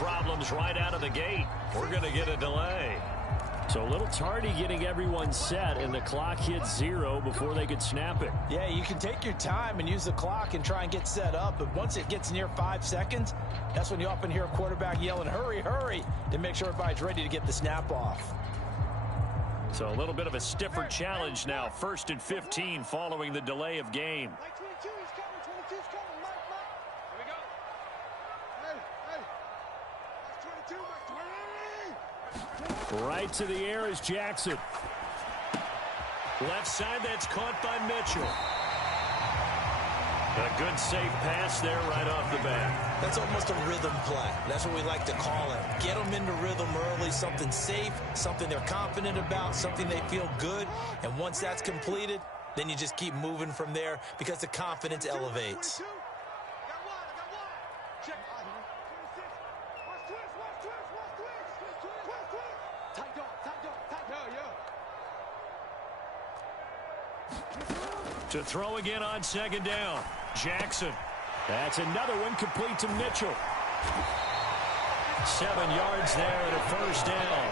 problems right out of the gate. We're going to get a delay. So a little tardy getting everyone set, and the clock hits 0 before they could snap it. Yeah, you can take your time and use the clock and try and get set up, but once it gets near 5 seconds, that's when you often hear a quarterback yelling, hurry, hurry, to make sure everybody's ready to get the snap off. So a little bit of a stiffer challenge now. 1st and 15 following the delay of game. Mike 22, he's coming. 22's coming. Mike. Here we go. Hey. Mike 22, Mike 20. Right to the air is Jackson. Left side, that's caught by Mitchell. A good safe pass there right off the bat. That's almost a rhythm play. That's what we like to call it. Get them into rhythm early, something safe, something they're confident about, something they feel good. And once that's completed, then you just keep moving from there because the confidence elevates. To throw again on 2nd down. Jackson. That's another one complete to Mitchell. 7 yards there and a 1st down.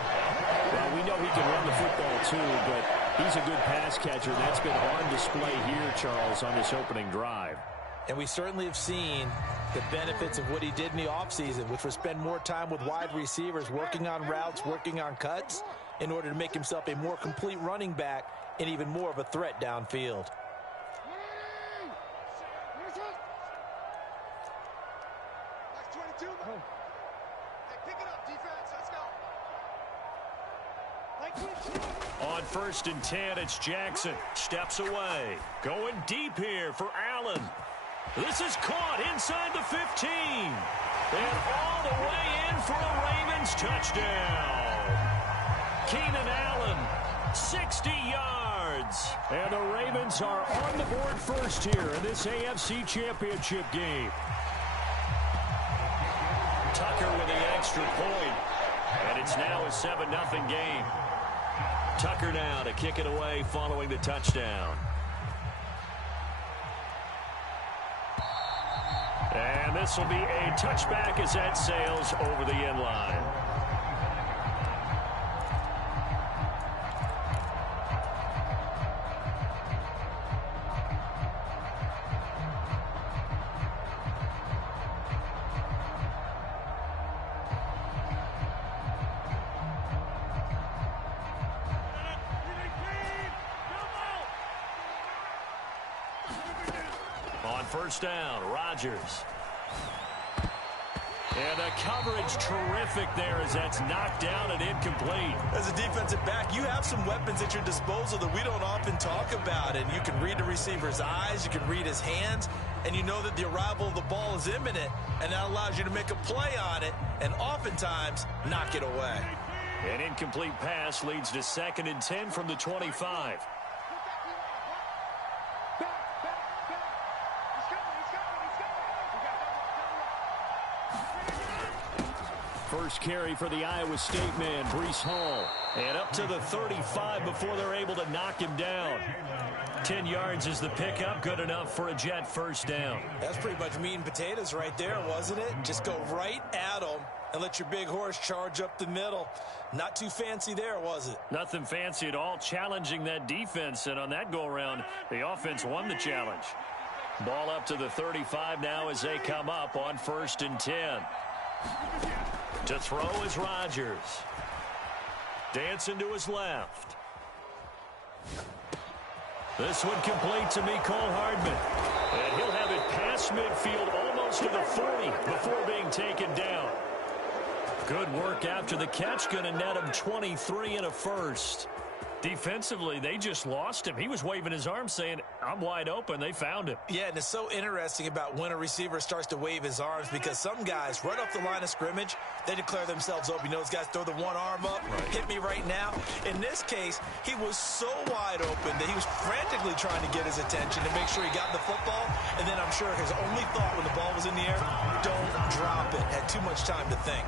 Well, we know he can run the football too, but he's a good pass catcher. That's been on display here, Charles, on this opening drive. And we certainly have seen the benefits of what he did in the offseason, which was spend more time with wide receivers, working on routes, working on cuts, in order to make himself a more complete running back and even more of a threat downfield. On 1st and 10, it's Jackson. Steps away. Going deep here for Allen. This is caught inside the 15. And all the way in for a Ravens touchdown. Keenan Allen, 60 yards. And the Ravens are on the board first here in this AFC Championship game. Tucker with the extra point. And it's now a 7-0 game. Tucker now to kick it away following the touchdown. And this will be a touchback as that sails over the end line. On 1st down, Rodgers. And the coverage terrific there as that's knocked down and incomplete. As a defensive back, you have some weapons at your disposal that we don't often talk about. And you can read the receiver's eyes, you can read his hands, and you know that the arrival of the ball is imminent, and that allows you to make a play on it and oftentimes knock it away. An incomplete pass leads to 2nd and 10 from the 25. First carry for the Iowa State man, Breece Hall. And up to the 35 before they're able to knock him down. 10 yards is the pickup, good enough for a Jet 1st down. That's pretty much meat and potatoes right there, wasn't it? Just go right at them and let your big horse charge up the middle. Not too fancy there, was it? Nothing fancy at all, challenging that defense. And on that go-around, the offense won the challenge. Ball up to the 35 now as they come up on 1st and 10. To throw is Rodgers. Dancing to his left. This one complete to Mecole Hardman. And he'll have it past midfield almost to the 40 before being taken down. Good work after the catch. Going to net him 23 and a 1st. Defensively, they just lost him. He was waving his arms saying, I'm wide open. They found him. Yeah, and it's so interesting about when a receiver starts to wave his arms because some guys, right off the line of scrimmage, they declare themselves open. You know, those guys throw the one arm up, hit me right now. In this case, he was so wide open that he was frantically trying to get his attention to make sure he got the football. And then I'm sure his only thought when the ball was in the air, don't drop it. Had too much time to think.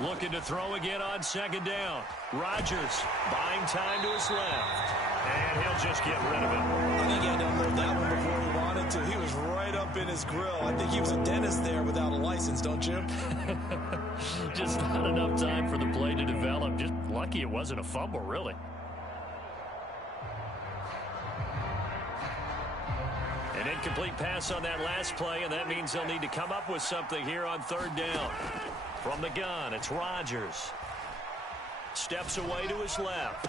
Looking to throw again on second down. Rodgers buying time to his left. And he'll just get rid of it. I think he had to unload that one before he wanted to. He was right up in his grill. I think he was a dentist there without a license, don't you? Just not enough time for the play to develop. Just lucky it wasn't a fumble, really. An incomplete pass on that last play, and that means they'll need to come up with something here on third down. From the gun, it's Rodgers. Steps away to his left.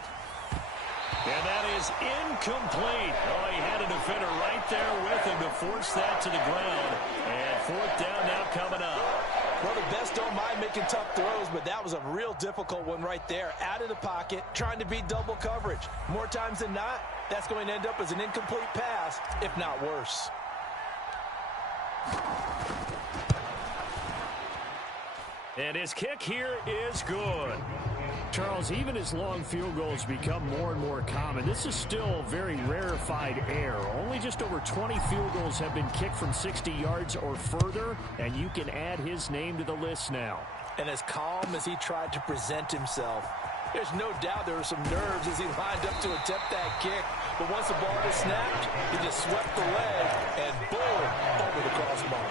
And that is incomplete. Oh, he had a defender right there with him to force that to the ground. And fourth down now coming up. Well, the best don't mind making tough throws, but that was a real difficult one right there. Out of the pocket, trying to beat double coverage. More times than not, that's going to end up as an incomplete pass, if not worse. And his kick here is good. Charles, even as long field goals become more and more common, this is still very rarefied air. Only just over 20 field goals have been kicked from 60 yards or further, and you can add his name to the list now. And as calm as he tried to present himself, there's no doubt there were some nerves as he lined up to attempt that kick. But once the ball was snapped, he just swept the leg and boom, over the crossbar.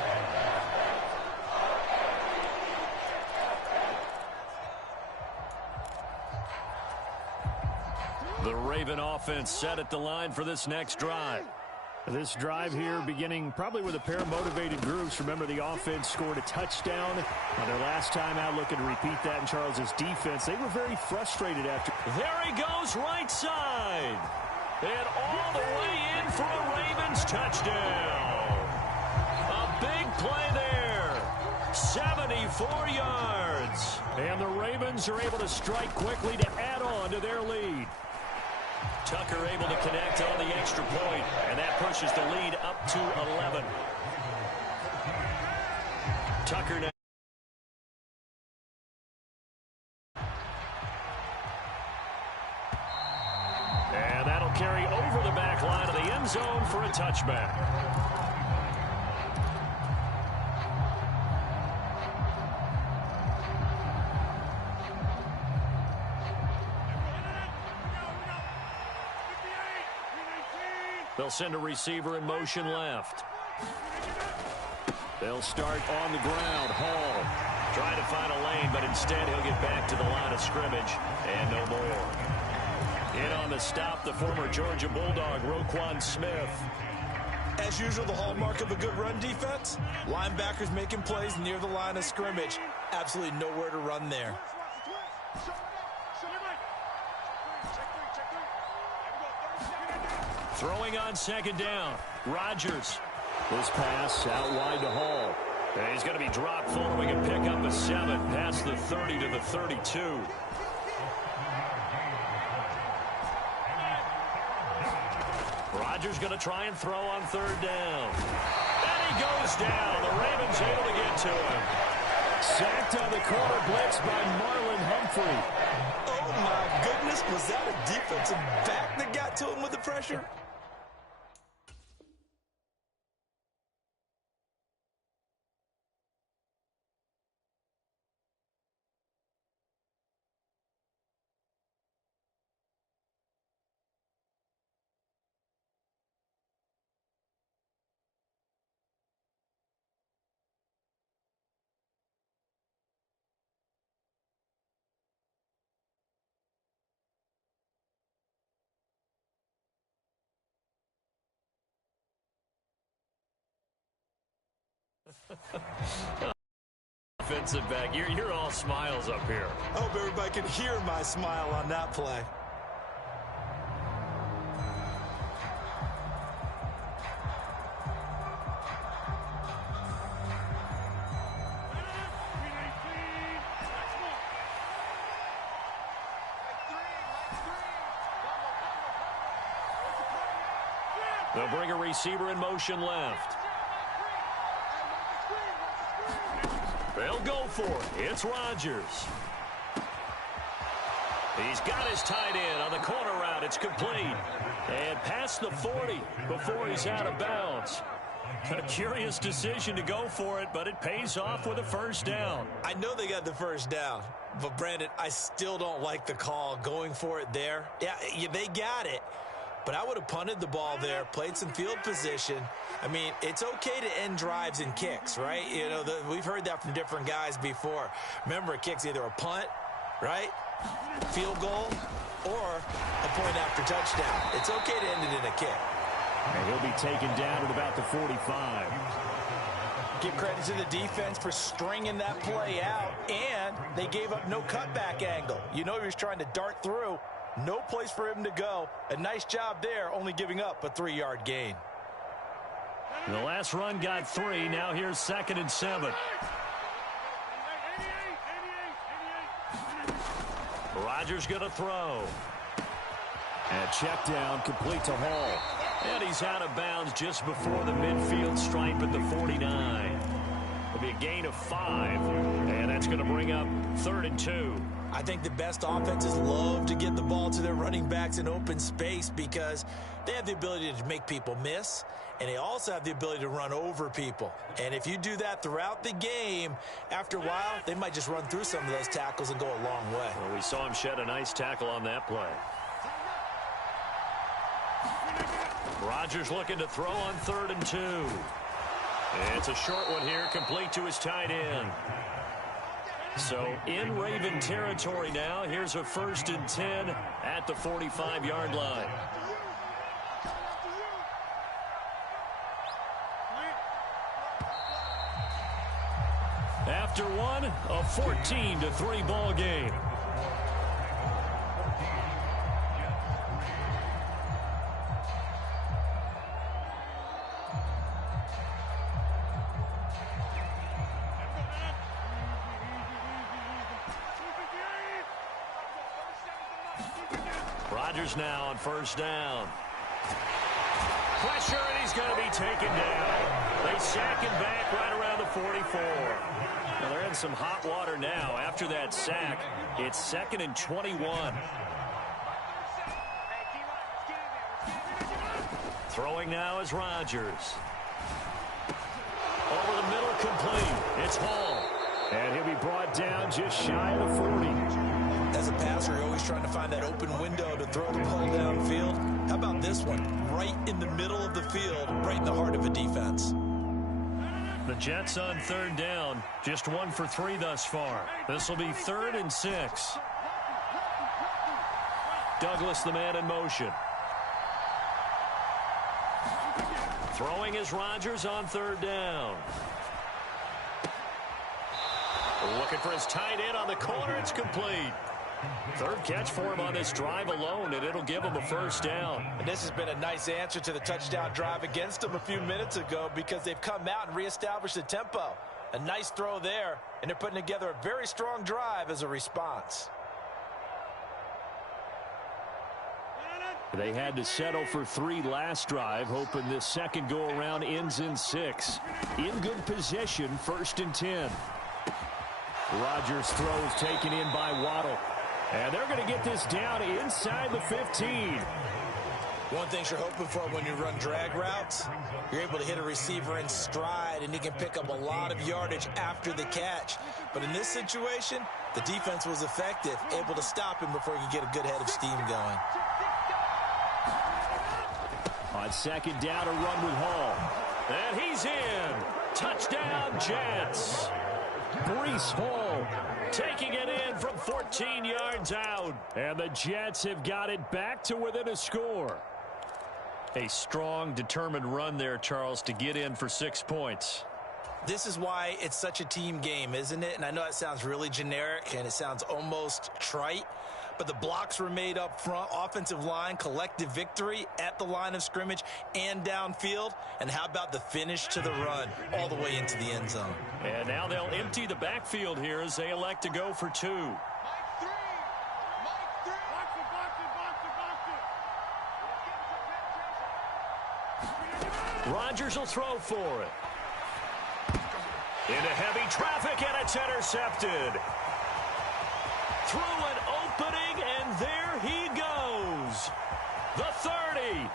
The Raven offense set at the line for this next drive. This drive here beginning probably with a pair of motivated groups. Remember, the offense scored a touchdown on their last time out. Looking to repeat that in Charles's defense. They were very frustrated after. There he goes, right side. And all the way in for a Ravens touchdown. A big play there. 74 yards. And the Ravens are able to strike quickly to add on to their lead. Tucker able to connect on the extra point, and that pushes the lead up to 11. Tucker now. And that'll carry over the back line of the end zone for a touchback. They'll send a receiver in motion left. They'll start on the ground. Hall trying to find a lane, but instead he'll get back to the line of scrimmage and no more. In on the stop, the former Georgia Bulldog, Roquan Smith. As usual, the hallmark of a good run defense, linebackers making plays near the line of scrimmage. Absolutely nowhere to run there. Throwing on second down. Rodgers. This pass out wide to Hall. And he's going to be dropped following a pickup of 7 past the 30 to the 32. Rodgers going to try and throw on third down. And he goes down. The Ravens able to get to him. Sacked on the corner blitz by Marlon Humphrey. Oh, my goodness. Was that a defensive back that got to him with the pressure? Offensive back. You're all smiles up here. I hope everybody can hear my smile on that play. They'll bring a receiver in motion left. They'll go for it. It's Rodgers. He's got his tight end on the corner route. It's complete. And past the 40 before he's out of bounds. A curious decision to go for it, but it pays off with a first down. I know they got the first down, but Brandon, I still don't like the call going for it there. Yeah, they got it, but I would have punted the ball there, played some field position. I mean, it's okay to end drives and kicks, right? You know, we've heard that from different guys before. Remember, a kick's either a punt, right, field goal, or a point after touchdown. It's okay to end it in a kick. And he'll be taken down at about the 45. Give credit to the defense for stringing that play out, and they gave up no cutback angle. You know he was trying to dart through. No place for him to go. A nice job there, only giving up a 3-yard gain. The last run got 3. Now here's 2nd and 7. Rodgers going to throw. And check down, complete to Hall. And he's out of bounds just before the midfield stripe at the 49. It'll be a gain of 5, and that's going to bring up 3rd and 2. I think the best offenses love to get the ball to their running backs in open space because they have the ability to make people miss, and they also have the ability to run over people. And if you do that throughout the game, after a while, they might just run through some of those tackles and go a long way. Well, we saw him shed a nice tackle on that play. Rodgers looking to throw on 3rd and 2. It's a short one here, complete to his tight end. So in Raven territory now. Here's a 1st and 10 at the 45-yard line. After one, a 14-3 ball game. Rodgers now on 1st down. Pressure, and he's going to be taken down. They sack him back right around the 44. Well, they're in some hot water now. After that sack, it's 2nd and 21. Throwing now is Rodgers. Over the middle, complete. It's Hall. And he'll be brought down just shy of the 40. As a passer, you're always trying to find that open window to throw the ball downfield. How about this one? Right in the middle of the field, right in the heart of a defense. The Jets on 3rd down, just 1 for 3 thus far. This will be 3rd and 6. Douglas, the man in motion. Throwing is Rodgers on 3rd down. Looking for his tight end on the corner. It's complete. 3rd catch for him on this drive alone, and it'll give him a 1st down. And this has been a nice answer to the touchdown drive against them a few minutes ago because they've come out and reestablished the tempo. A nice throw there, and they're putting together a very strong drive as a response. They had to settle for 3 last drive, hoping this second go-around ends in 6. In good position, 1st and 10. Rodgers throws taken in by Waddle. And they're going to get this down inside the 15. One thing you're hoping for when you run drag routes, you're able to hit a receiver in stride, and he can pick up a lot of yardage after the catch. But in this situation, the defense was effective, able to stop him before he could get a good head of steam going. On 2nd down, a run with Hall. And he's in. Touchdown, Jets. Breece Hall taking it in from 14 yards out. And the Jets have got it back to within a score. A strong, determined run there, Charles, to get in for 6 points. This is why it's such a team game, isn't it? And I know it sounds really generic and it sounds almost trite, but the blocks were made up front, offensive line, collective victory at the line of scrimmage and downfield. And how about the finish to the run all the way into the end zone? And now they'll empty the backfield here as they elect to go for 2. Rodgers will throw for it. Into heavy traffic, and it's intercepted. Through an opening, and there he goes. The 30,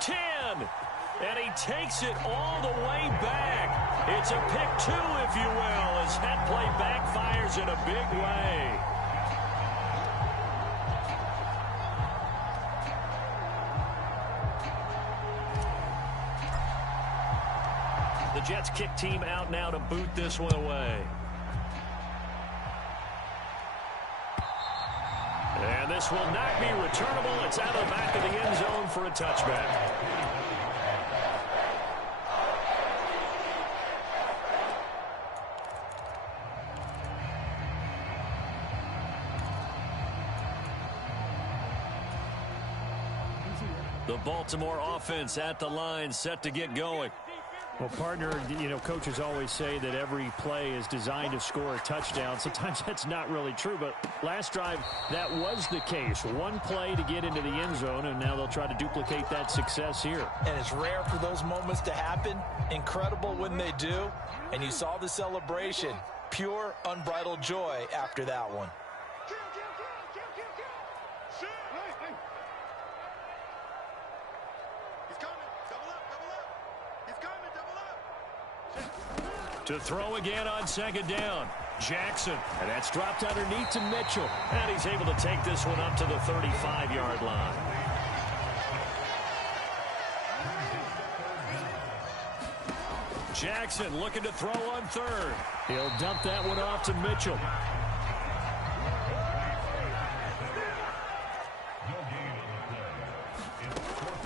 10, And he takes it all the way back. It's a pick two, if you will, as that play backfires in a big way. The Jets kick team out now to boot this one away. And this will not be returnable. It's out of the back of the end zone for a touchback. The Baltimore offense at the line, set to get going. Well, partner, you know, coaches always say that every play is designed to score a touchdown. Sometimes that's not really true, but last drive, that was the case. One play to get into the end zone, and now they'll try to duplicate that success here. And it's rare for those moments to happen. Incredible when they do. And you saw the celebration. Pure, unbridled joy after that one. To throw again on second down. Jackson. And that's dropped underneath to Mitchell. And he's able to take this one up to the 35-yard line. Jackson looking to throw on third. He'll dump that one off to Mitchell.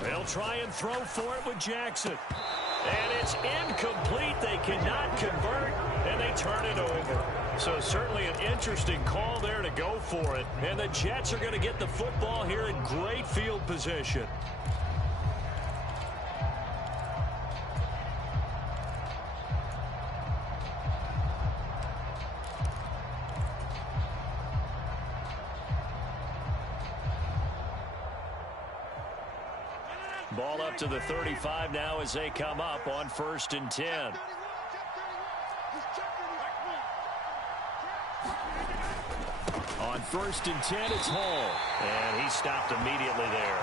They'll try and throw for it with Jackson. And it's incomplete. They cannot convert, and they turn it over. So certainly an interesting call there to go for it. And the Jets are going to get the football here in great field position. Ball up to the 35 now as they come up on 1st and 10. On 1st and 10, it's Hall. And he stopped immediately there.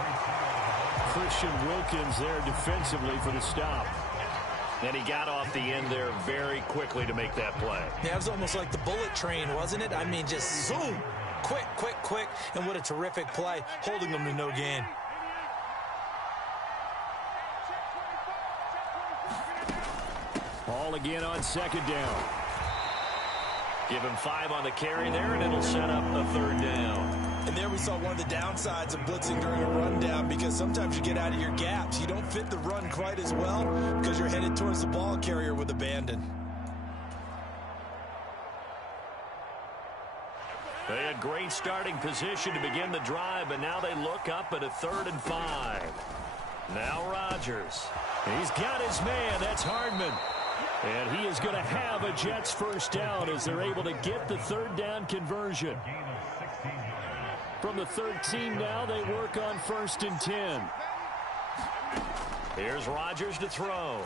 Christian Wilkins there defensively for the stop. And he got off the end there very quickly to make that play. Yeah, it was almost like the bullet train, wasn't it? I mean, just zoom. Quick, quick, quick. And what a terrific play, holding them to no gain. Hall again on second down. Give him 5 on the carry there, and it'll set up a 3rd down. And there we saw one of the downsides of blitzing during a rundown, because sometimes you get out of your gaps. You don't fit the run quite as well because you're headed towards the ball carrier with abandon. They had great starting position to begin the drive, but now they look up at a 3rd and 5. Now Rodgers. He's got his man. That's Hardman. And he is going to have a Jets 1st down as they're able to get the 3rd down conversion. From the 13 now, they work on 1st and 10. Here's Rodgers to throw.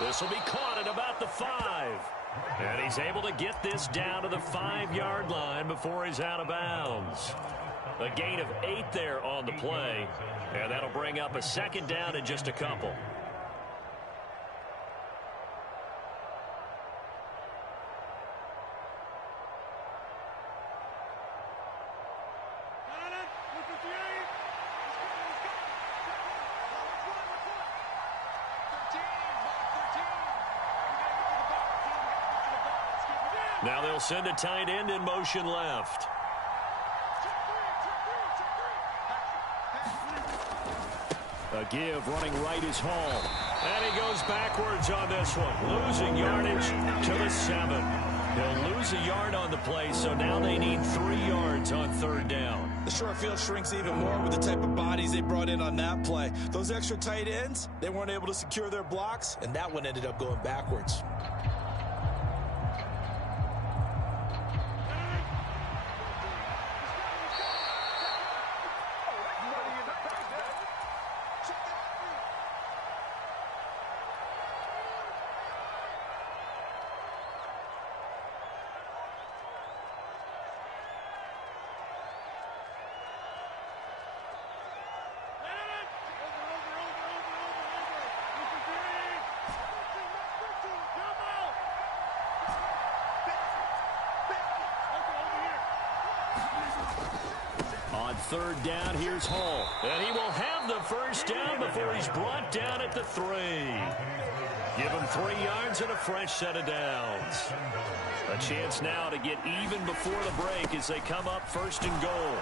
This will be caught at about the 5. And he's able to get this down to the 5-yard line before he's out of bounds. A gain of 8 there on the play. And that'll bring up a 2nd down in just a couple. Now they'll send a tight end in motion left. A give running right is Hall. And he goes backwards on this one. Losing yardage to the 7. He'll lose a yard on the play, so now they need 3 yards on 3rd down. The short field shrinks even more with the type of bodies they brought in on that play. Those extra tight ends, they weren't able to secure their blocks, and that one ended up going backwards. third down. Here's Hall. And he will have the first down before he's brought down at the 3. Give him 3 yards and a fresh set of downs. A chance now to get even before the break as they come up first and goal.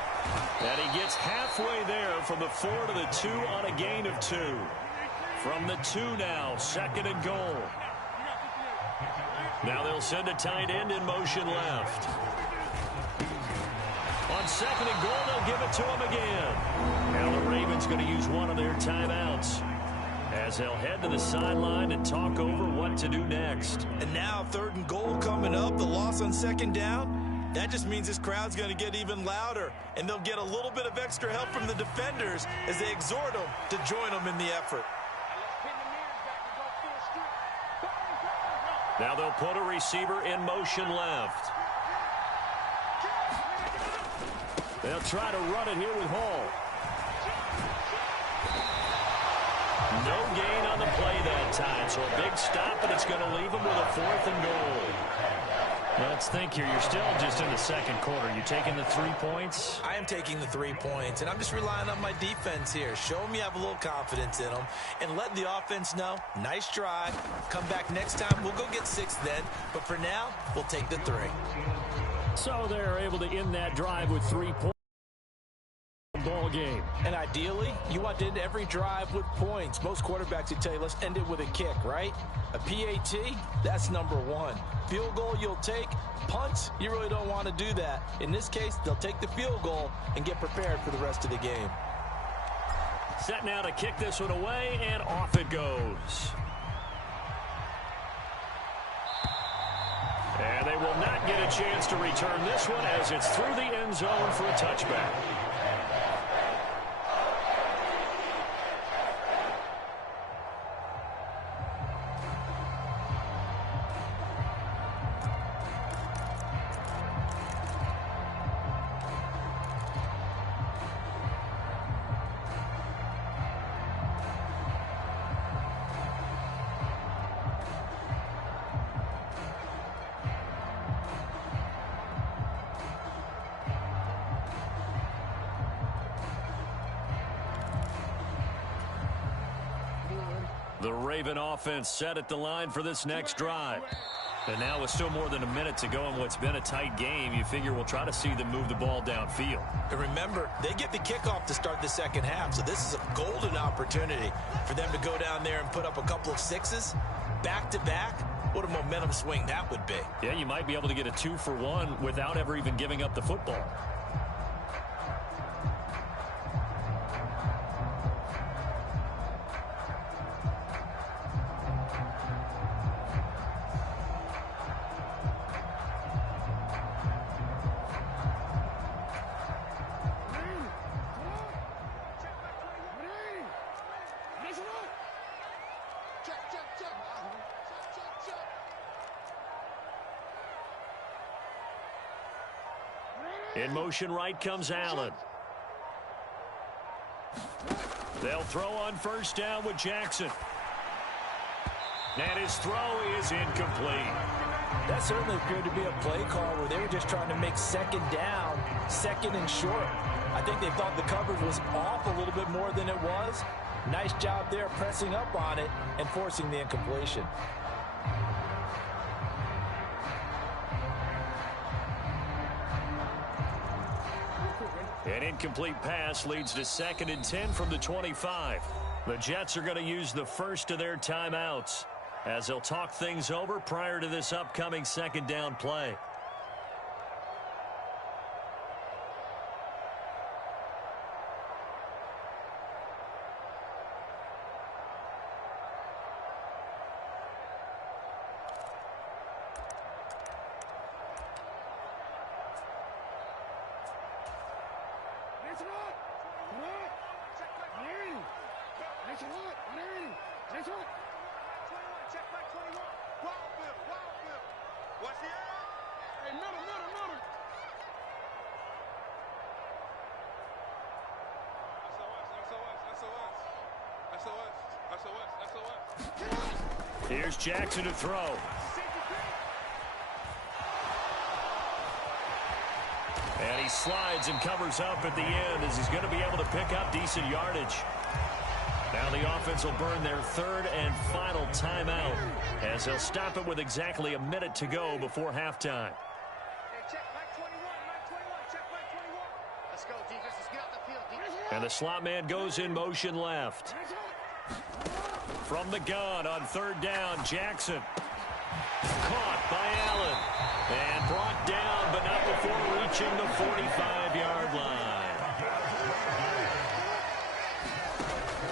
And he gets halfway there from the 4 to the 2 on a gain of 2. From the 2 now, second and goal. Now they'll send a tight end in motion left. On second and goal, they'll give it to him again. Now the Ravens going to use one of their timeouts as they'll head to the sideline and talk over what to do next. And now third and goal coming up, the loss on second down. That just means this crowd's going to get even louder, and they'll get a little bit of extra help from the defenders as they exhort them to join them in the effort. Now they'll put a receiver in motion left. They'll try to run it here with Hall. No gain on the play that time, so a big stop, and it's going to leave them with a 4th and goal. Let's think here. You're still just in the second quarter. You taking the 3 points? I am taking the 3 points, and I'm just relying on my defense here. Show them you have a little confidence in them, and let the offense know, nice drive. Come back next time. We'll go get 6 then, but for now, we'll take the 3. So they're able to end that drive with 3 points. Ball game. And ideally, you want to end every drive with points. Most quarterbacks would tell you, let's end it with a kick, right? A PAT, that's number 1. Field goal you'll take. Punts, you really don't want to do that. In this case, they'll take the field goal and get prepared for the rest of the game. Set now to kick this one away, and off it goes. And they will not get a chance to return this one as it's through the end zone for a touchback. The Raven offense set at the line for this next drive. And now with still more than a minute to go in what's been a tight game, you figure we'll try to see them move the ball downfield. And remember, they get the kickoff to start the second half, so this is a golden opportunity for them to go down there and put up a couple of 6s back-to-back. What a momentum swing that would be. Yeah, you might be able to get a 2-for-1 without ever even giving up the football. In motion right comes Allen. They'll throw on first down with Jackson. And his throw is incomplete. That certainly appeared to be a play call where they were just trying to make second down, second and short. I think they thought the coverage was off a little bit more than it was. Nice job there pressing up on it and forcing the incompletion. An incomplete pass leads to 2nd and 10 from the 25. The Jets are going to use the first of their timeouts as they'll talk things over prior to this upcoming second down play. Here's Jackson to throw. And he slides and covers up at the end as he's going to be able to pick up decent yardage. Now the offense will burn their third and final timeout as they'll stop it with exactly a minute to go before halftime. And the slot man goes in motion left. From the gun on third down, Jackson. Caught by Allen. And brought down, but not before reaching the 45-yard line.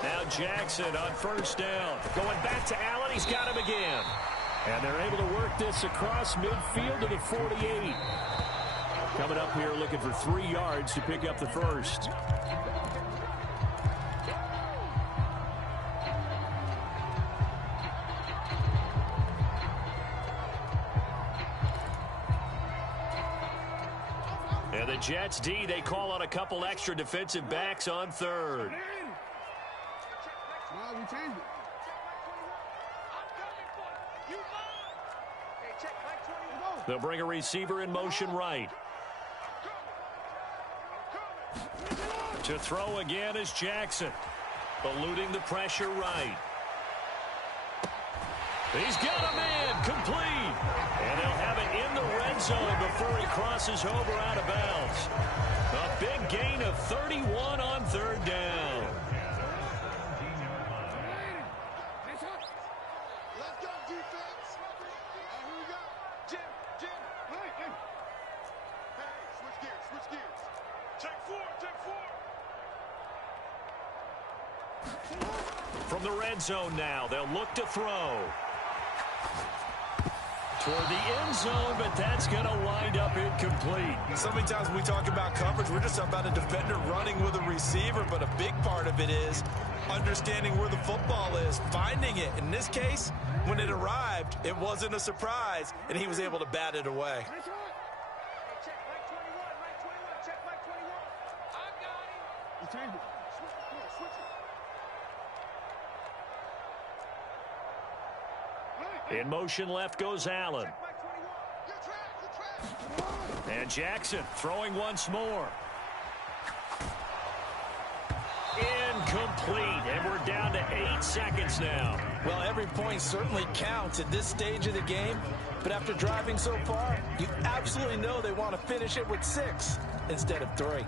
Now Jackson on first down. Going back to Allen. He's got him again. And they're able to work this across midfield to the 48. Coming up here looking for 3 yards to pick up the first. And the Jets D, they call on a couple extra defensive backs on third. They'll bring a receiver in motion right. To throw again is Jackson. Eluding the pressure right. He's got a man complete. And they'll have it in the red zone before he crosses over out of bounds. A big gain of 31 on third down. Let's go, defense. Here we go. Jim. Hey, switch gears. Take four. From the red zone now, they'll look to throw. Toward the end zone, but that's going to wind up incomplete. So many times when we talk about coverage, we're just talking about a defender running with a receiver, but a big part of it is understanding where the football is, finding it. In this case, when it arrived, it wasn't a surprise, and he was able to bat it away. In motion left goes Allen. And Jackson throwing once more. Incomplete. And we're down to 8 seconds now. Well, every point certainly counts at this stage of the game. But after driving so far, you absolutely know they want to finish it with 6 instead of 3.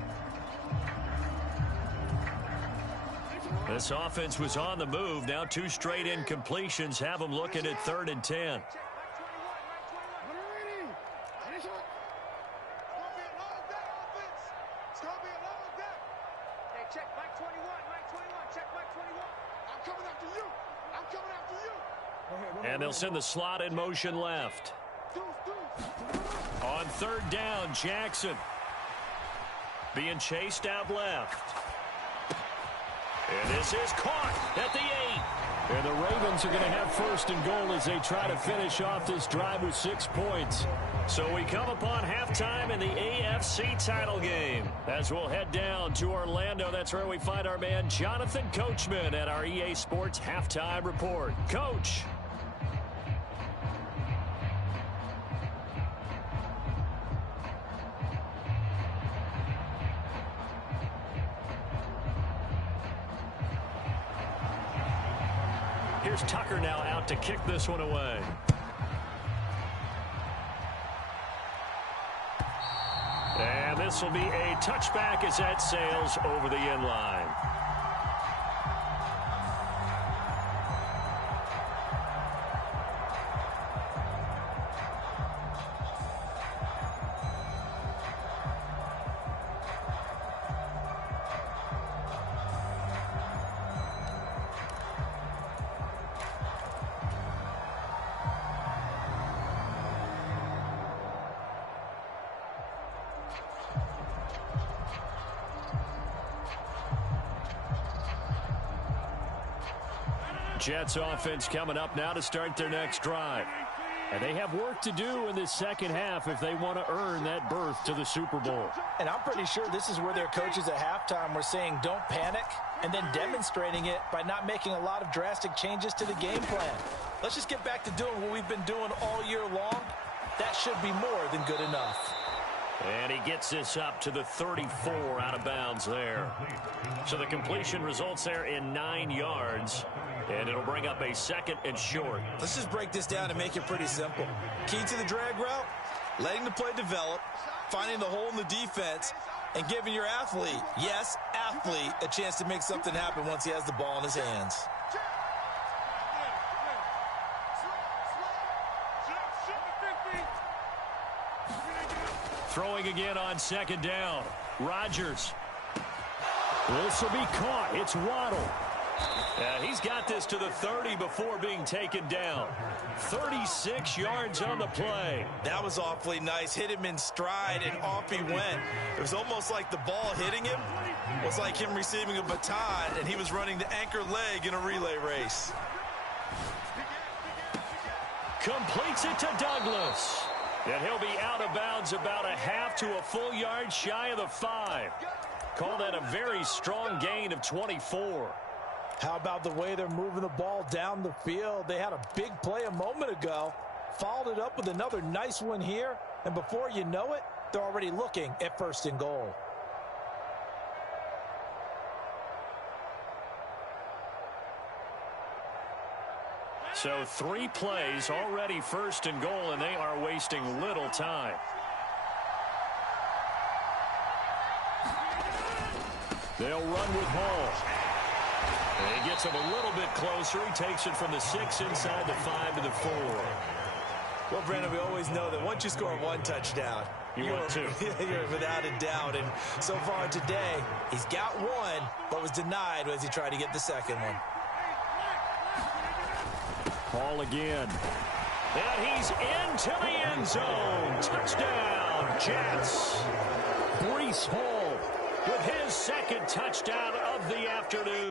This offense was on the move. Now 2 straight incompletions have them looking at 3rd and 10. And they'll send the slot in motion left. On third down, Jackson being chased out left. And this is caught at the 8. And the Ravens are going to have first and goal as they try to finish off this drive with 6 points. So we come upon halftime in the AFC title game. As we'll head down to Orlando, that's where we find our man Jonathan Coachman at our EA Sports Halftime Report. Coach. Here's Tucker now out to kick this one away. And this will be a touchback as that sails over the end line. Jets offense coming up now to start their next drive. And they have work to do in this second half if they want to earn that berth to the Super Bowl. And I'm pretty sure this is where their coaches at halftime were saying don't panic, and then demonstrating it by not making a lot of drastic changes to the game plan. Let's just get back to doing what we've been doing all year long. That should be more than good enough. And he gets this up to the 34 out of bounds there. So the completion results there in 9 yards. And it'll bring up a 2nd and short. Let's just break this down and make it pretty simple. Key to the drag route, letting the play develop, finding the hole in the defense, and giving your athlete, yes, athlete, a chance to make something happen once he has the ball in his hands. Throwing again on 2nd down. Rodgers. This will be caught. It's Waddle. He's got this to the 30 before being taken down. 36 yards on the play. That was awfully nice. Hit him in stride, and off he went. It was almost like the ball hitting him was like him receiving a baton, and he was running the anchor leg in a relay race. Completes it to Douglas. And he'll be out of bounds about a half to a full yard shy of the 5. Call that a very strong gain of 24. How about the way they're moving the ball down the field? They had a big play a moment ago, followed it up with another nice one here, and before you know it, they're already looking at 1st and goal. So 3 plays already 1st and goal, and they are wasting little time. They'll run with Hall. And he gets him a little bit closer. He takes it from the 6 inside the 5 to the 4. Well, Brandon, we always know that once you score 1 touchdown, You want 2. You're without a doubt. And so far today, he's got 1, but was denied as he tried to get the 2nd one. Hall again. And he's into the end zone. Touchdown, Jets. Breece Hall With his 2nd touchdown of the afternoon.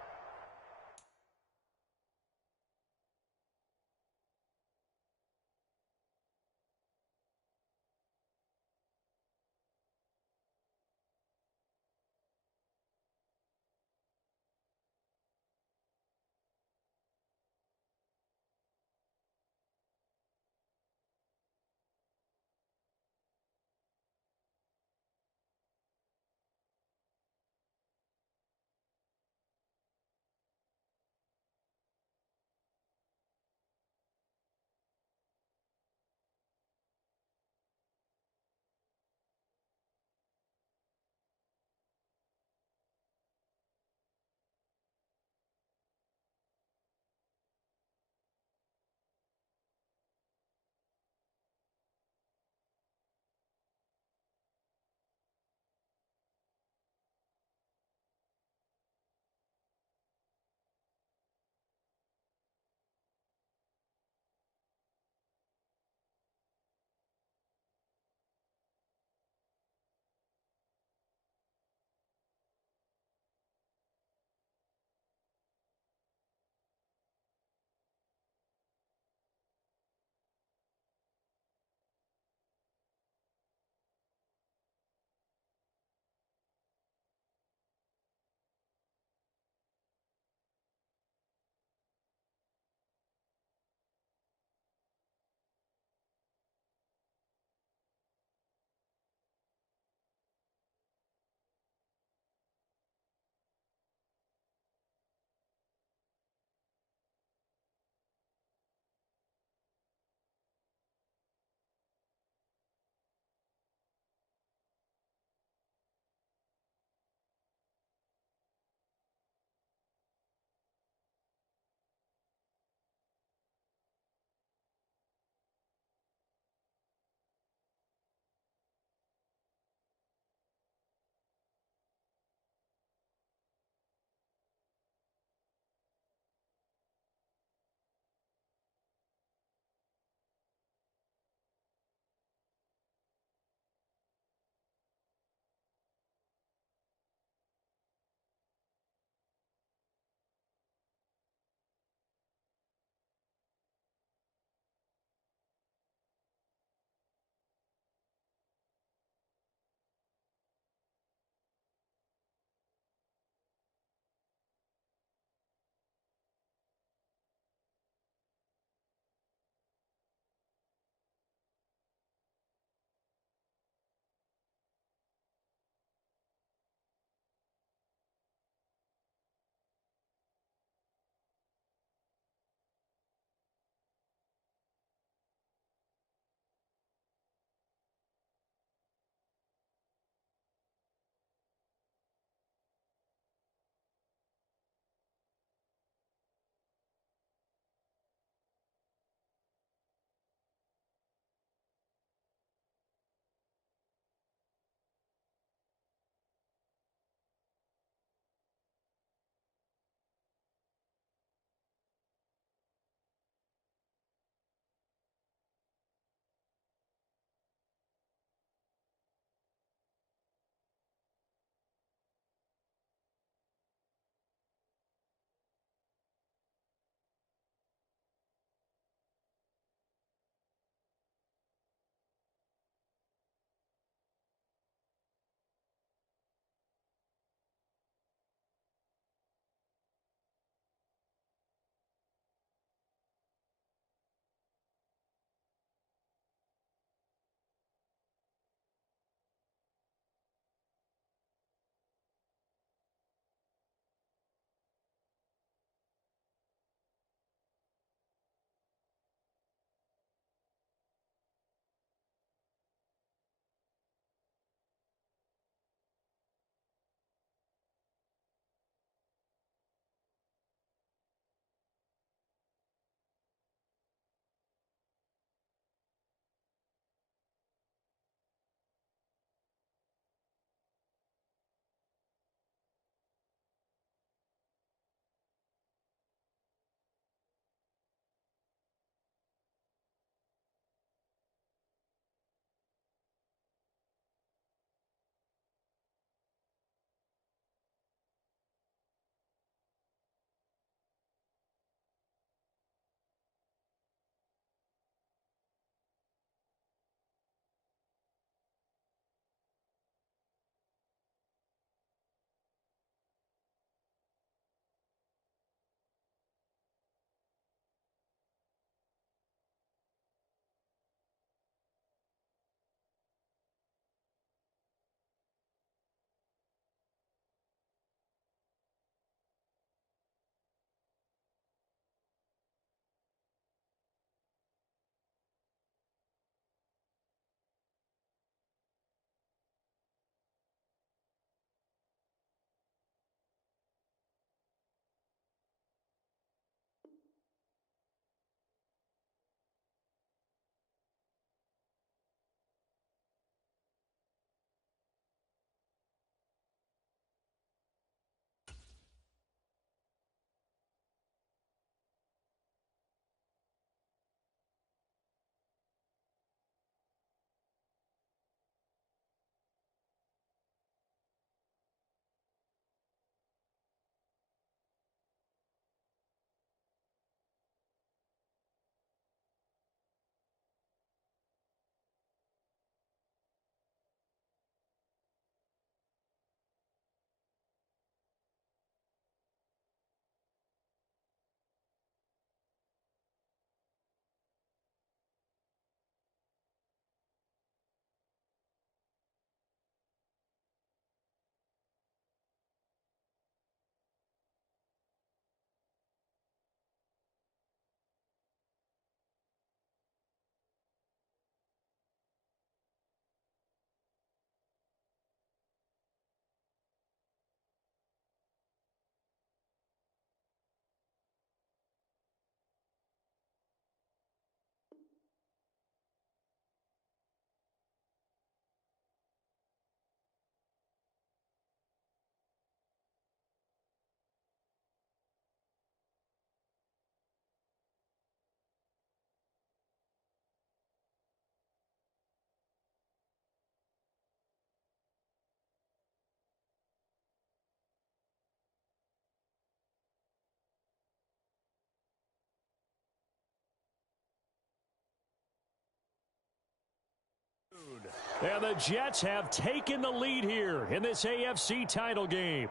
And the Jets have taken the lead here in this AFC title game.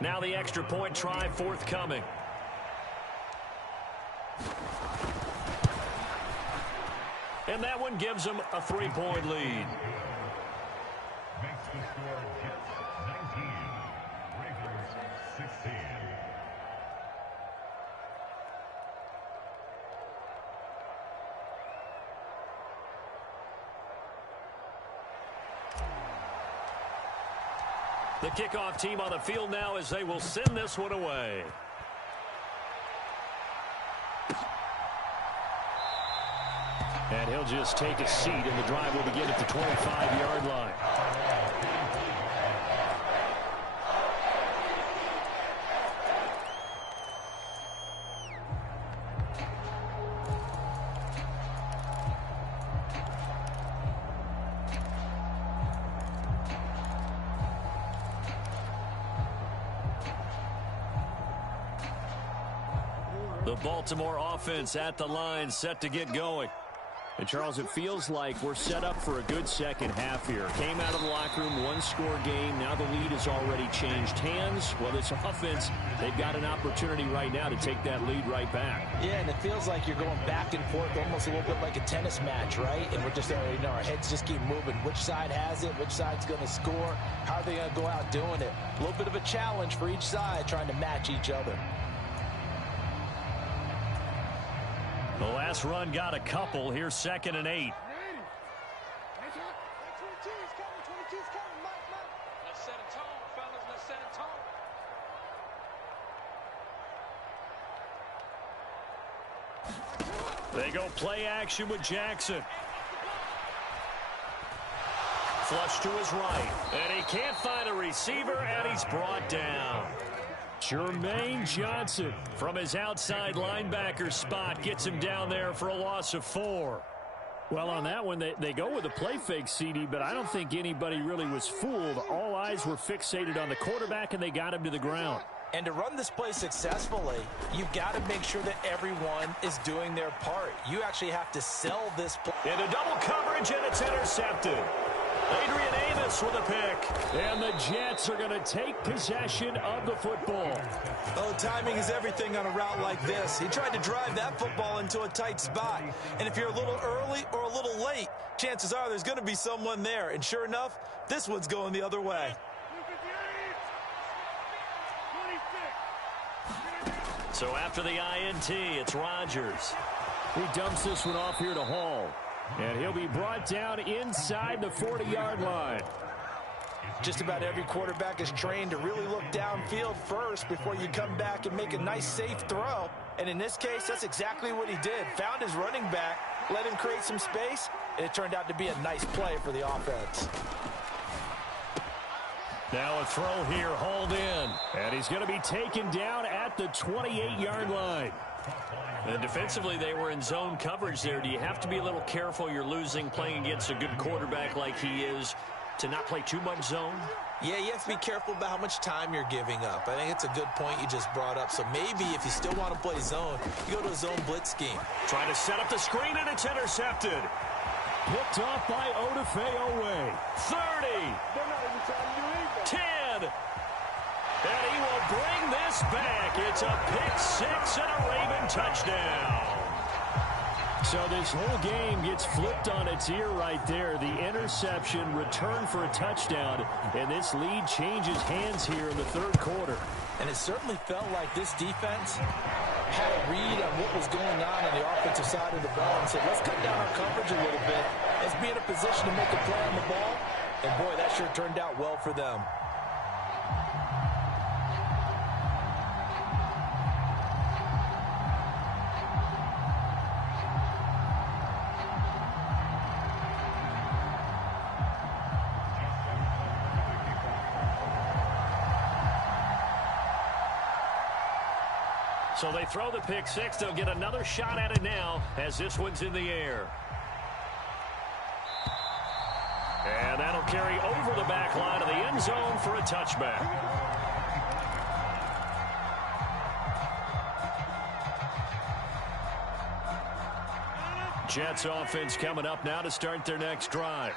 Now the extra point try forthcoming. And that one gives them a 3-point lead. Makes the score Jets 19, Ravens 16. The kickoff team on the field now as they will send this one away. And he'll just take a seat, and the drive will begin at the 25-yard line. The Baltimore offense at the line, set to get going. And, Charles, it feels like we're set up for a good second half here. Came out of the locker room, one-score game. Now the lead has already changed hands. Well, this offense, they've got an opportunity right now to take that lead right back. Yeah, and it feels like you're going back and forth, almost a little bit like a tennis match, right? And we're just, our heads just keep moving. Which side has it? Which side's going to score? How are they going to go out doing it? A little bit of a challenge for each side, trying to match each other. The last run got a couple. Here's 2nd and 8. Let's set a tone, fellas. Let's set a tone. They go play action with Jackson. Flush to his right. And he can't find a receiver, and he's brought down. Jermaine Johnson from his outside linebacker spot gets him down there for a loss of 4. Well, on that one, they go with a play fake, CD, but I don't think anybody really was fooled. All eyes were fixated on the quarterback, and they got him to the ground. And to run this play successfully, you've got to make sure that everyone is doing their part. You actually have to sell this play. Into double coverage, and it's intercepted. Adrian Amos with a pick. And the Jets are going to take possession of the football. Oh, timing is everything on a route like this. He tried to drive that football into a tight spot. And if you're a little early or a little late, chances are there's going to be someone there. And sure enough, this one's going the other way. So after the INT, it's Rodgers. He dumps this one off here to Hall. And he'll be brought down inside the 40-yard line. Just about every quarterback is trained to really look downfield first before you come back and make a nice, safe throw. And in this case, that's exactly what he did. Found his running back, let him create some space, and it turned out to be a nice play for the offense. Now a throw here, hauled in. And he's going to be taken down at the 28-yard line. And defensively, they were in zone coverage there. Do you have to be a little careful? You're losing playing against a good quarterback like he is to not play too much zone? Yeah, you have to be careful about how much time you're giving up. I think it's a good point you just brought up. So maybe if you still want to play zone, you go to a zone blitz scheme. Trying to set up the screen, and it's intercepted. Picked off by Odafe-Oweh. 30. 10. And he will bring this back. It's a pick six and a Raven touchdown. So this whole game gets flipped on its ear right there. The interception, return for a touchdown, and this lead changes hands here in the third quarter. And it certainly felt like this defense had a read on what was going on the offensive side of the ball and said, let's cut down our coverage a little bit. Let's be in a position to make a play on the ball. And, boy, that sure turned out well for them. So they throw the pick six. They'll get another shot at it now as this one's in the air. And that That'll carry over the back line of the end zone for a touchback. Jets offense coming up now to start their next drive.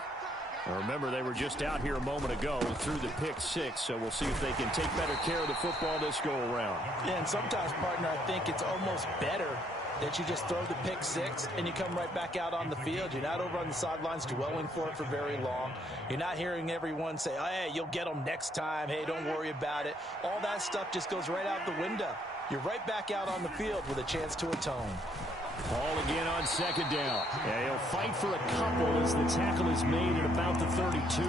Remember, they were just out here a moment ago through the pick six, so we'll see if they can take better care of the football this go-around. Yeah, and sometimes, partner, I think it's almost better that you just throw the pick six and you come right back out on the field. You're not over on the sidelines dwelling for it for very long. You're not hearing everyone say, oh, hey, you'll get them next time. Hey, don't worry about it. All that stuff just goes right out the window. You're right back out on the field with a chance to atone. Ball again on second down. Yeah, he'll fight for a couple as the tackle is made at about the 32.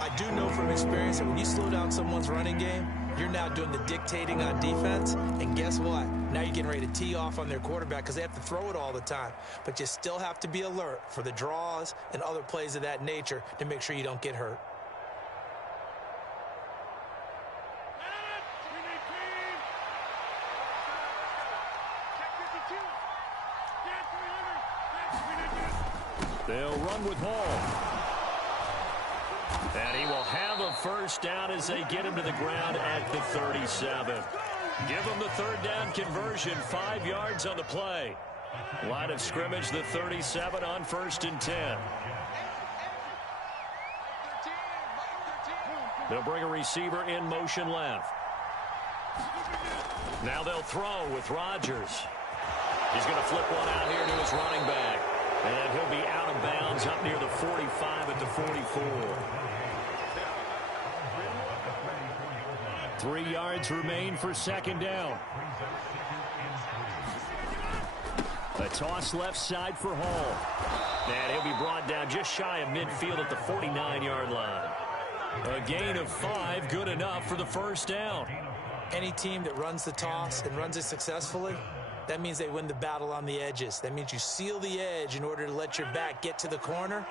I do know from experience that when you slow down someone's running game, you're now doing the dictating on defense. And guess what? Now you're getting ready to tee off on their quarterback because they have to throw it all the time. But you still have to be alert for the draws and other plays of that nature to make sure you don't get hurt. They'll run with Hall. And he will have a first down as they get him to the ground at the 37. Give him the third down conversion, 5 yards on the play. Line of scrimmage, the 37 on 1st and 10. They'll bring a receiver in motion left. Now they'll throw with Rodgers. He's going to flip one out here to his running back. And he'll be out of bounds up near the 45 at the 44. 3 yards remain for second down. A toss left side for Hall. And he'll be brought down just shy of midfield at the 49-yard line. A gain of 5, good enough for the first down. Any team that runs the toss and runs it successfully, that means they win the battle on the edges. That means you seal the edge in order to let your back get to the corner.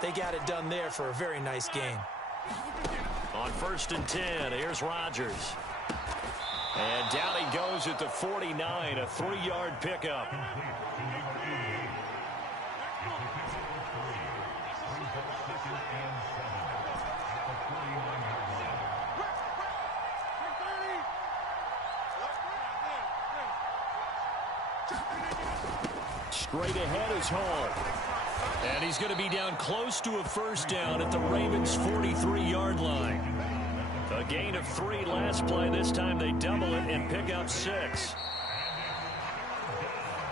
They got it done there for a very nice gain. On 1st and 10, here's Rodgers. And down he goes at the 49, a 3-yard pickup. Straight ahead is Hall. And he's going to be down close to a first down at the Ravens' 43-yard line. A gain of 3 last play. This time they double it and pick up 6.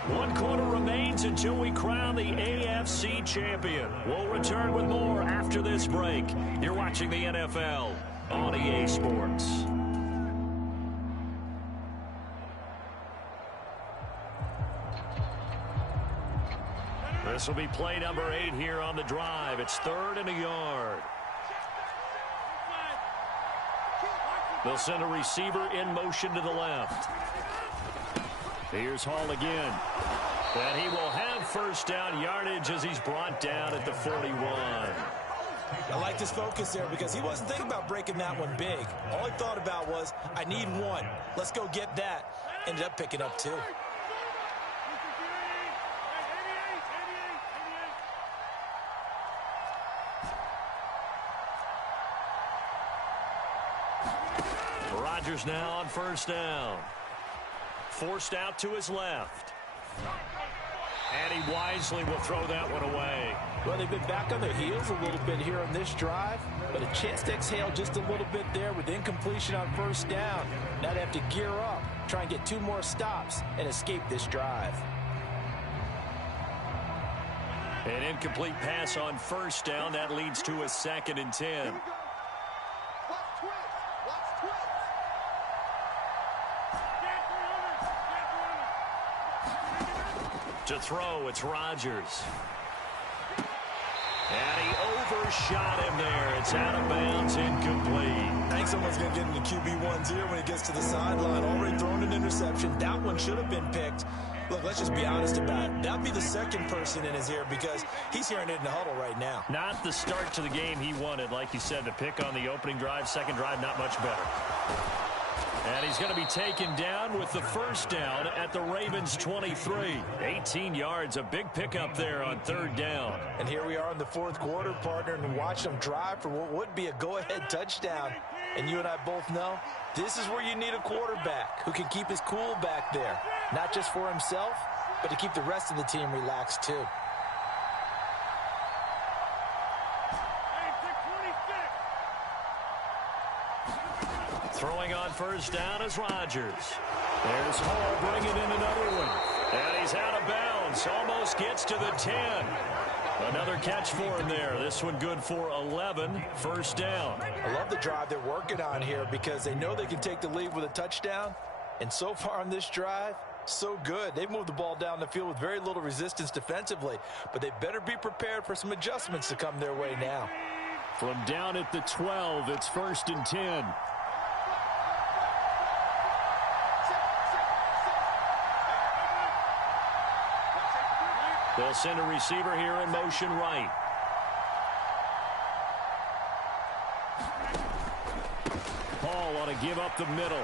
1 quarter remains until we crown the AFC champion. We'll return with more after this break. You're watching the NFL on EA Sports. This will be play number 8 here on the drive. It's 3rd and a yard. They'll send a receiver in motion to the left. Here's Hall again. And he will have first down yardage as he's brought down at the 41. I like this focus there because he wasn't thinking about breaking that one big. All he thought about was, I need 1. Let's go get that. Ended up picking up 2. Rodgers now on first down. Forced out to his left. And he wisely will throw that one away. Well, they've been back on their heels a little bit here on this drive, but a chance to exhale just a little bit there with incompletion on first down. Now they have to gear up, try and get 2 more stops, and escape this drive. An incomplete pass on first down. That leads to a 2nd and 10. To throw, it's Rodgers. And he overshot him there. It's out of bounds, incomplete. I think someone's going to get into QB1's ear when he gets to the sideline. Already thrown an interception. That one should have been picked. Look, let's just be honest about it. That'd be the second person in his ear because he's hearing it in the huddle right now. Not the start to the game he wanted. Like you said, the pick on the opening drive, second drive, not much better. And he's going to be taken down with the first down at the Ravens' 23. 18 yards, a big pickup there on third down. And here we are in the fourth quarter, partner, and watch them drive for what would be a go-ahead touchdown. And you and I both know this is where you need a quarterback who can keep his cool back there, not just for himself, but to keep the rest of the team relaxed too. Throwing on first down is Rodgers. There's Hall bringing in another one. And he's out of bounds. Almost gets to the 10. Another catch for him there. This one good for 11. First down. I love the drive they're working on here because they know they can take the lead with a touchdown. And so far on this drive, so good. They've moved the ball down the field with very little resistance defensively. But they better be prepared for some adjustments to come their way now. From down at the 12, it's 1st and 10. They'll send a receiver here in motion right. Hall ought to give up the middle.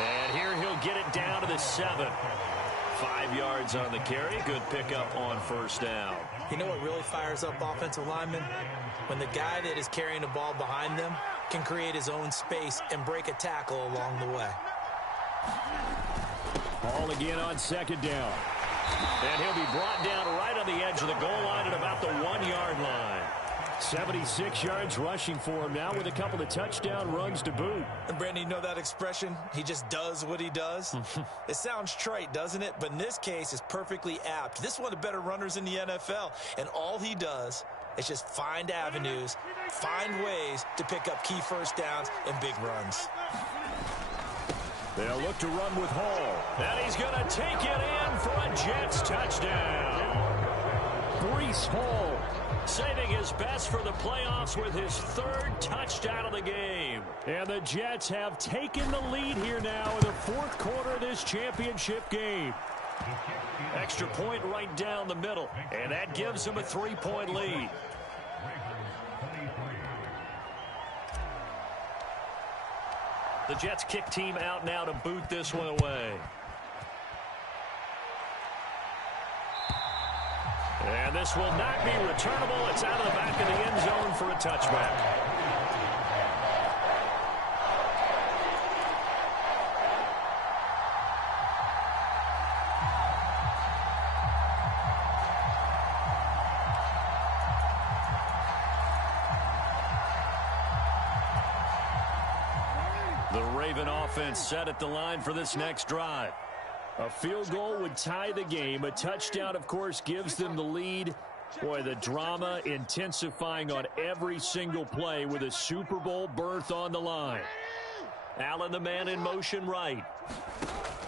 And here he'll get it down to the 7. 5 yards on the carry. Good pickup on first down. You know what really fires up offensive linemen? When the guy that is carrying the ball behind them can create his own space and break a tackle along the way. Hall again on second down. And he'll be brought down right on the edge of the goal line at about the 1-yard line. 76 yards rushing for him now with a couple of touchdown runs to boot. And Brandon, you know that expression? He just does what he does. It sounds trite, doesn't it? But in this case, it's perfectly apt. This is one of the better runners in the NFL. And all he does is just find avenues, find ways to pick up key first downs and big runs. They'll look to run with Hall. And he's going to take it in for a Jets touchdown. Breece Hall saving his best for the playoffs with his 3rd touchdown of the game. And the Jets have taken the lead here now in the 4th quarter of this championship game. Extra point right down the middle, and that gives them a 3-point lead. The Jets kick team out now to boot this one away. And this will not be returnable. It's out of the back of the end zone for a touchback. The Raven offense set at the line for this next drive. A field goal would tie the game. A touchdown, of course, gives them the lead. Boy, the drama intensifying on every single play with a Super Bowl berth on the line. Allen, the man in motion right.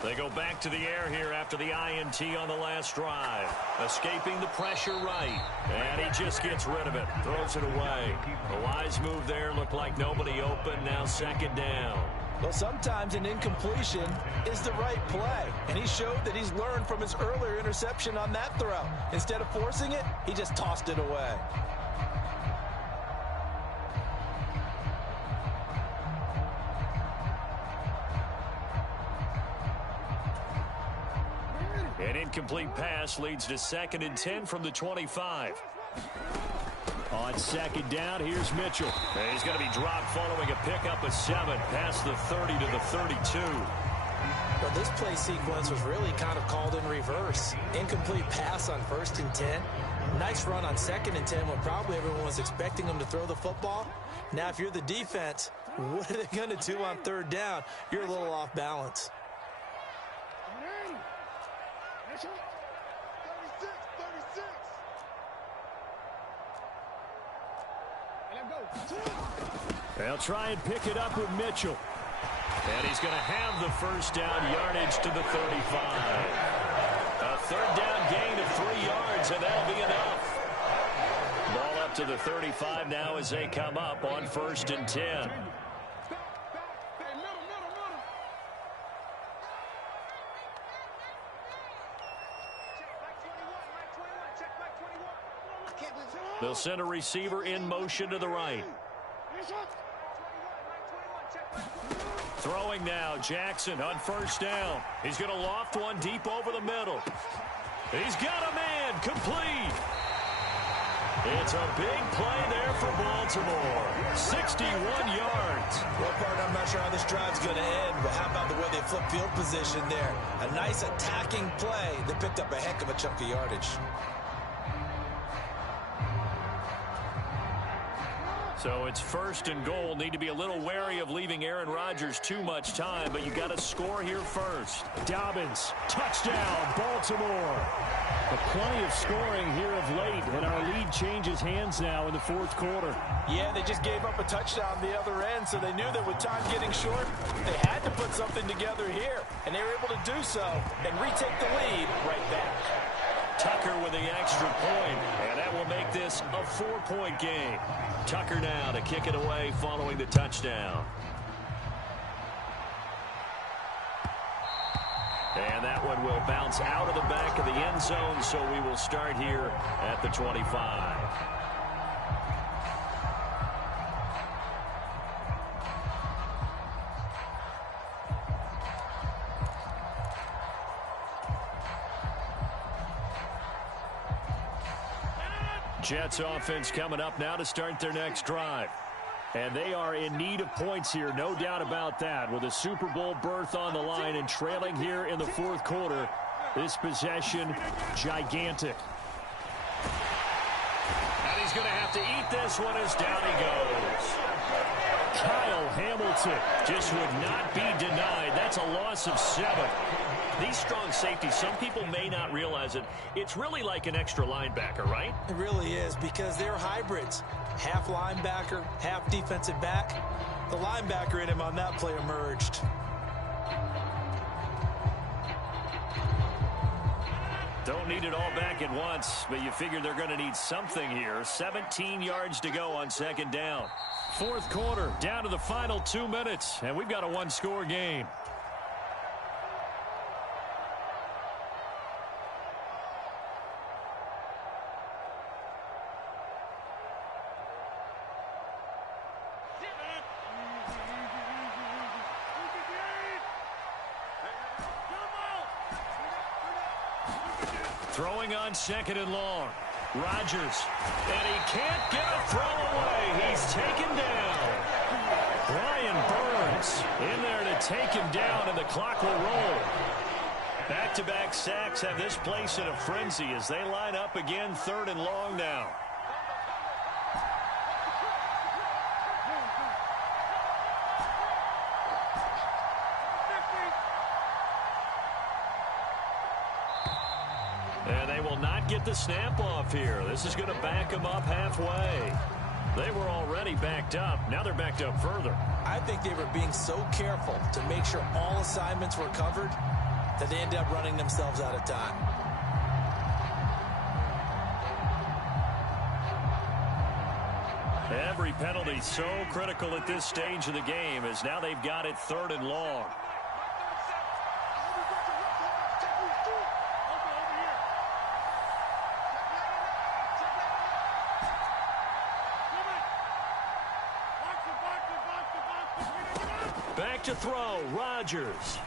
They go back to the air here after the INT on the last drive. Escaping the pressure right. And he just gets rid of it. Throws it away. A wise move there. Looked like nobody open. Now 2nd down. Well, sometimes an incompletion is the right play. And he showed that he's learned from his earlier interception on that throw. Instead of forcing it, he just tossed it away. An incomplete pass leads to 2nd and 10 from the 25. On 2nd down, here's Mitchell. And he's going to be dropped following a pickup of 7 past the 30 to the 32. But this play sequence was really kind of called in reverse. Incomplete pass on 1st and 10. Nice run on 2nd and 10 when probably everyone was expecting him to throw the football. Now, if you're the defense, what are they going to do on 3rd down? You're a little off balance. 36. They'll try and pick it up with Mitchell. And he's going to have the first down, yardage to the 35. A 3rd down gain of 3 yards, and that'll be enough. Ball up to the 35 now as they come up on 1st and 10. They'll send a receiver in motion to the right. Throwing now, Jackson on first down. He's going to loft one deep over the middle. He's got a man, complete. It's a big play there for Baltimore. 61 yards. Well, partner, I'm not sure how this drive's going to end, but how about the way they flip field position there? A nice attacking play. They picked up a heck of a chunk of yardage. So it's first and goal. Need to be a little wary of leaving Aaron Rodgers too much time, but you got to score here first. Dobbins, touchdown, Baltimore. But plenty of scoring here of late, and our lead changes hands now in the fourth quarter. Yeah, they just gave up a touchdown the other end, so they knew that with time getting short, they had to put something together here, and they were able to do so and retake the lead right back. Tucker with the extra point, and that will make this a 4-point game. Tucker now to kick it away following the touchdown. And that one will bounce out of the back of the end zone, so we will start here at the 25. Jets offense coming up now to start their next drive. And they are in need of points here, no doubt about that. With a Super Bowl berth on the line and trailing here in the fourth quarter, this possession, gigantic. And he's going to have to eat this one as down he goes. Kyle Hamilton Just would not be denied. That's a loss of 7. These strong safeties, some people may not realize it. It's really like an extra linebacker, right? It really is, because they're hybrids. Half linebacker, half defensive back. The linebacker in him on that play emerged. Don't need it all back at once, but you figure they're going to need something here. 17 yards to go on second down. Fourth quarter, down to the final 2 minutes, and we've got a one-score game. Throwing on second and long. Rodgers. And he can't get a throw away. He's taken down. Brian Burns in there to take him down, and the clock will roll. Back-to-back sacks have this place in a frenzy as they line up again, third and long now. And they will not get the snap off here. This is going to back them up halfway. They were already backed up. Now they're backed up further. I think they were being so careful to make sure all assignments were covered that they ended up running themselves out of time. Every penalty so critical at this stage of the game, as now they've got it third and long. Back to throw, Rodgers.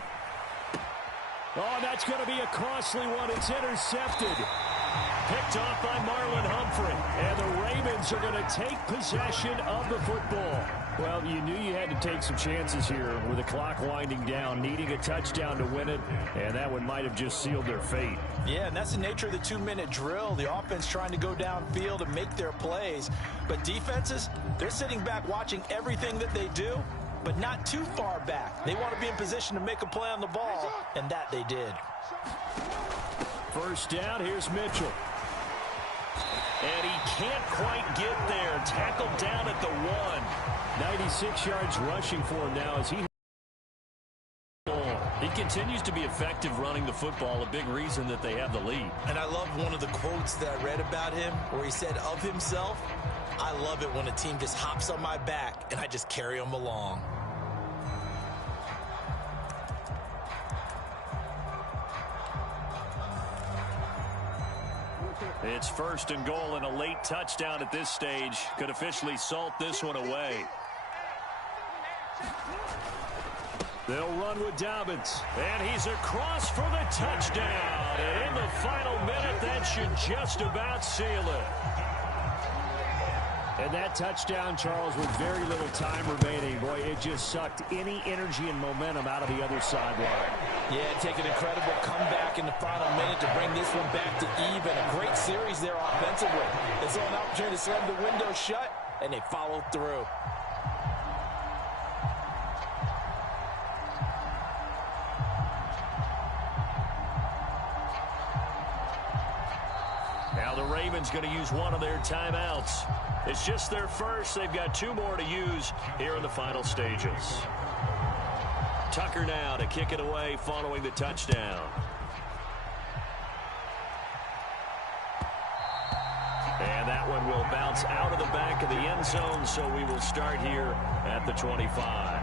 Oh, that's going to be a costly one. It's intercepted. Picked off by Marlon Humphrey. And the Ravens are going to take possession of the football. Well, you knew you had to take some chances here with the clock winding down, needing a touchdown to win it, and that one might have just sealed their fate. Yeah, and that's the nature of the 2-minute drill. The offense trying to go downfield and make their plays. But defenses, they're sitting back watching everything that they do, but not too far back. They want to be in position to make a play on the ball, and that they did. First down, here's Mitchell. And he can't quite get there. Tackled down at the 1. 96 yards rushing for him now as he continues to be effective running the football, a big reason that they have the lead. And I love one of the quotes that I read about him where he said of himself, "I love it when a team just hops on my back and I just carry them along." It's first and goal, and a late touchdown at this stage could officially salt this one away. They'll run with Dobbins. And he's across for the touchdown. And in the final minute, that should just about seal it. And that touchdown, Charles, with very little time remaining, boy, it just sucked any energy and momentum out of the other sideline. Yeah, take an incredible comeback in the final minute to bring this one back to even. A great series there offensively. They saw an opportunity to slam the window shut, and they followed through. Now the Ravens going to use one of their timeouts. It's just their first. They've got 2 more to use here in the final stages. Tucker now to kick it away following the touchdown. And that one will bounce out of the back of the end zone, so we will start here at the 25.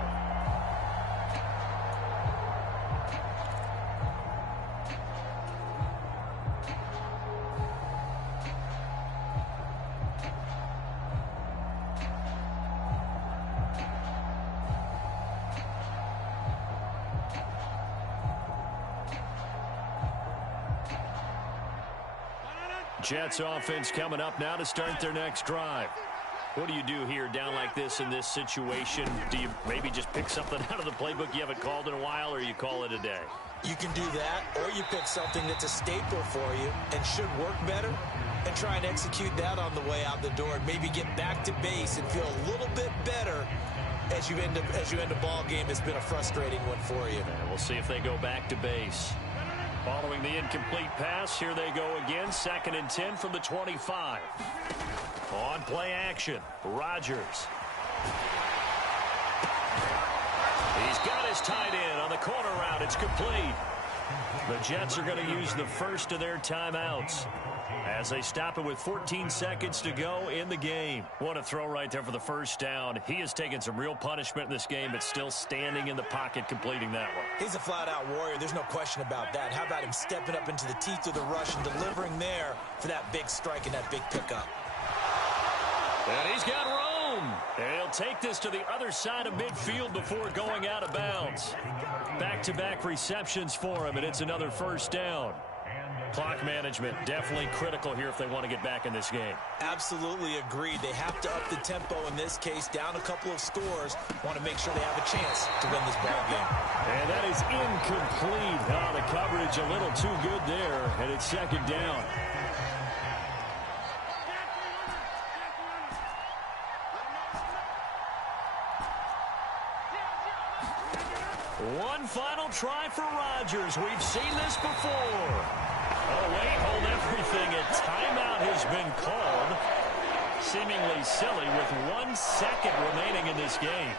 Jets offense coming up now to start their next drive. What do you do here down like this in this situation? Do you maybe just pick something out of the playbook you haven't called in a while, or you call it a day? You can do that, or you pick something that's a staple for you and should work better and try and execute that on the way out the door and maybe get back to base and feel a little bit better as you end a ball game that's been a frustrating one for you. And we'll see if they go back to base. Following the incomplete pass, here they go again. 2nd and 10 from the 25. On play action, Rodgers. He's got his tight end on the corner route. It's complete. The Jets are going to use the first of their timeouts as they stop it with 14 seconds to go in the game. What a throw right there for the first down. He has taken some real punishment in this game, but still standing in the pocket completing that one. He's a flat-out warrior. There's no question about that. How about him stepping up into the teeth of the rush and delivering there for that big strike and that big pickup? And he's got room. And he'll take this to the other side of midfield before going out of bounds. Back-to-back receptions for him, and it's another first down. Clock management definitely critical here if they want to get back in this game. Absolutely agreed. They have to up the tempo in this case, down a couple of scores. Want to make sure they have a chance to win this ball game. And that is incomplete. Oh, the coverage a little too good there, and it's 2nd down. One final try for Rodgers. We've seen this before. Oh, wait, hold everything. A timeout has been called. Seemingly silly with 1 second remaining in this game.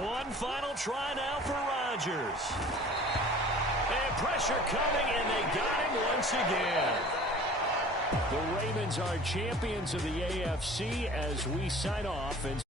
One final try now for Rodgers. And pressure coming, and they got him once again. The Ravens are champions of the AFC as we sign off and